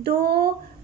2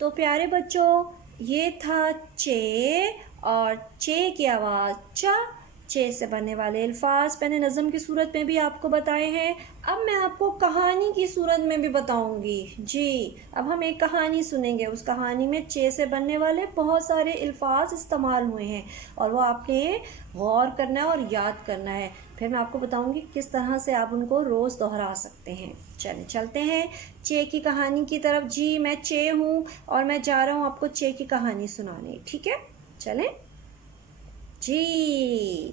تو پیارے بچوں یہ تھا چے اور چے کی آواز چا، چے سے بننے والے الفاظ میں نے نظم کی صورت میں بھی آپ کو بتائے ہیں. اب میں آپ کو کہانی کی صورت میں بھی بتاؤں گی. جی اب ہم ایک کہانی سنیں گے. اس کہانی میں چے سے بننے والے بہت سارے الفاظ استعمال ہوئے ہیں اور وہ آپ نے غور کرنا ہے اور یاد کرنا ہے. پھر میں آپ کو بتاؤں گی کس طرح سے آپ ان کو روز دہرا سکتے ہیں. چلتے ہیں چے کی کہانی کی طرف. جی میں چے ہوں اور میں جا رہا ہوں آپ کو چے کی کہانی سنانے. ٹھیک ہے چلیں جی.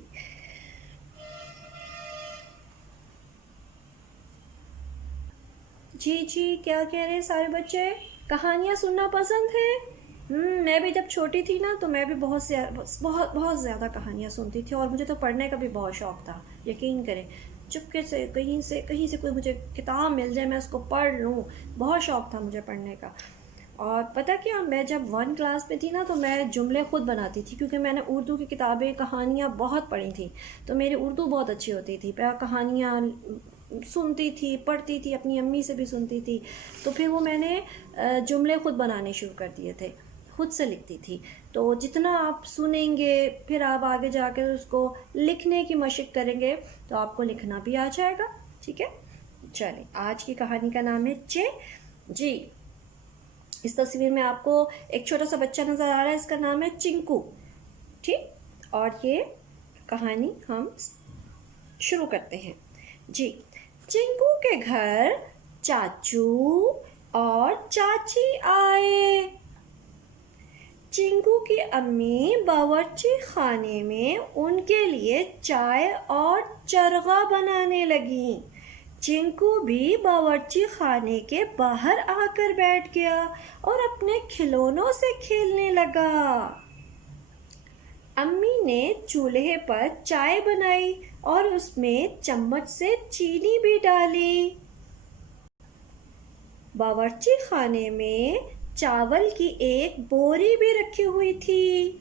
جی کیا کہہ رہے ہیں سارے بچے؟ کہانیاں سننا پسند ہے؟ میں بھی جب چھوٹی تھی نا تو میں بھی بہت زیادہ کہانیاں سنتی تھی اور مجھے تو پڑھنے کا بھی بہت شوق تھا. یقین کریں چپکے سے کہیں سے کوئی مجھے کتاب مل جائے میں اس کو پڑھ لوں. بہت شوق تھا مجھے پڑھنے کا. اور پتہ کیا میں جب 1 کلاس میں تھی نا تو میں جملے خود بناتی تھی کیونکہ میں نے اردو کی کتابیں کہانیاں بہت پڑھی تھیں تو میری اردو بہت اچھی ہوتی تھی. کہانیاں سنتی تھی پڑھتی تھی اپنی امی سے بھی سنتی تھی تو پھر وہ میں نے جملے خود بنانے شروع کر دیے تھے. خود سے لکھتی تھی. تو جتنا آپ سنیں گے پھر آپ آگے جا کے اس کو لکھنے کی مشق کریں گے تو آپ کو لکھنا بھی آ جائے گا. ٹھیک ہے چلیں آج کی کہانی کا نام ہے چے. جی اس تصویر میں آپ کو ایک چھوٹا سا بچہ نظر آ رہا ہے. اس کا نام ہے چنکو. ٹھیک اور یہ کہانی ہم شروع کرتے ہیں. جی چنکو کے گھر چاچو اور چاچی آئے. چنکو کی امی باورچی خانے میں ان کے لیے چائے اور چرغا بنانے لگیں. چنکو بھی باورچی خانے کے باہر آ کر بیٹھ گیا اور اپنے کھلونوں سے کھیلنے لگا. امی نے چولہے پر چائے بنائی اور اس میں چمچ سے چینی بھی ڈالی. باورچی خانے میں چاول کی ایک بوری بھی رکھی ہوئی تھی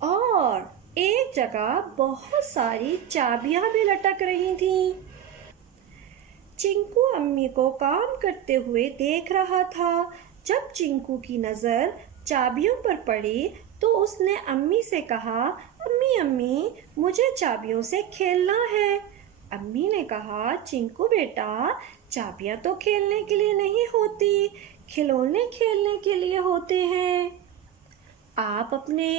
اور ایک جگہ بہت ساری چابیاں بھی لٹک رہی تھیں. چنکو امی کو کام کرتے ہوئے دیکھ رہا تھا. جب چنکو کی نظر چابیوں پر پڑی تو اس نے امی سے کہا امی مجھے چابیوں سے کھیلنا ہے. امی نے کہا چنکو بیٹا چابیاں تو کھیلنے کے لیے نہیں ہوتی کھلونے کھیلنے کے لیے ہوتے ہیں. آپ اپنے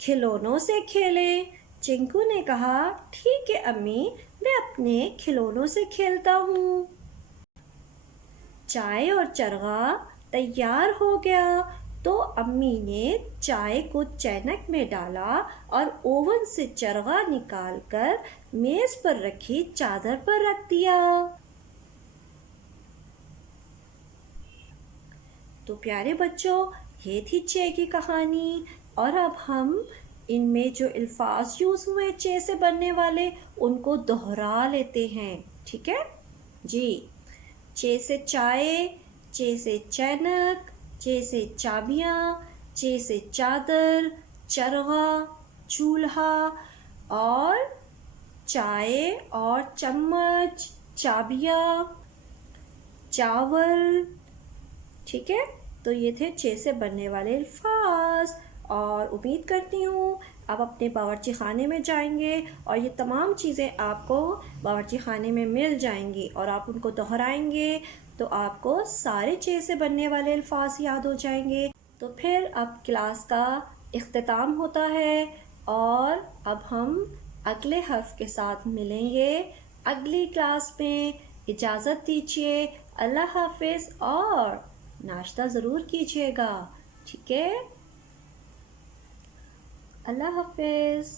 کھلونوں سے کھیلیں. چنکو نے کہا ٹھیک ہے امی میں اپنے کھلونوں سے کھیلتا ہوں. چائے اور چرغا تیار ہو گیا تو امی نے چائے کو چینک میں ڈالا اور اوون سے چرغا نکال کر میز پر رکھی چادر پر رکھ دیا. تو پیارے بچوں یہ تھی چے کی کہانی. اور اب ہم ان میں جو الفاظ یوز ہوئے چے سے بننے والے ان کو دہرا لیتے ہیں. ٹھیک ہے جی چے سے چائے، چے سے چینک، چے سے چابیاں، چے سے چادر، چرغا، چولہا اور چائے اور چمچ، چابیاں، چاول. ٹھیک ہے تو یہ تھے چے سے بننے والے الفاظ. اور امید کرتی ہوں آپ اپنے باورچی خانے میں جائیں گے اور یہ تمام چیزیں آپ کو باورچی خانے میں مل جائیں گی اور آپ ان کو دہرائیں گے تو آپ کو سارے چے سے بننے والے الفاظ یاد ہو جائیں گے. تو پھر اب کلاس کا اختتام ہوتا ہے اور اب ہم اگلے حرف کے ساتھ ملیں گے اگلی کلاس میں. اجازت دیجیے. اللہ حافظ اور ناشتہ ضرور کیجیے گا. ٹھیک ہے اللہ حافظ.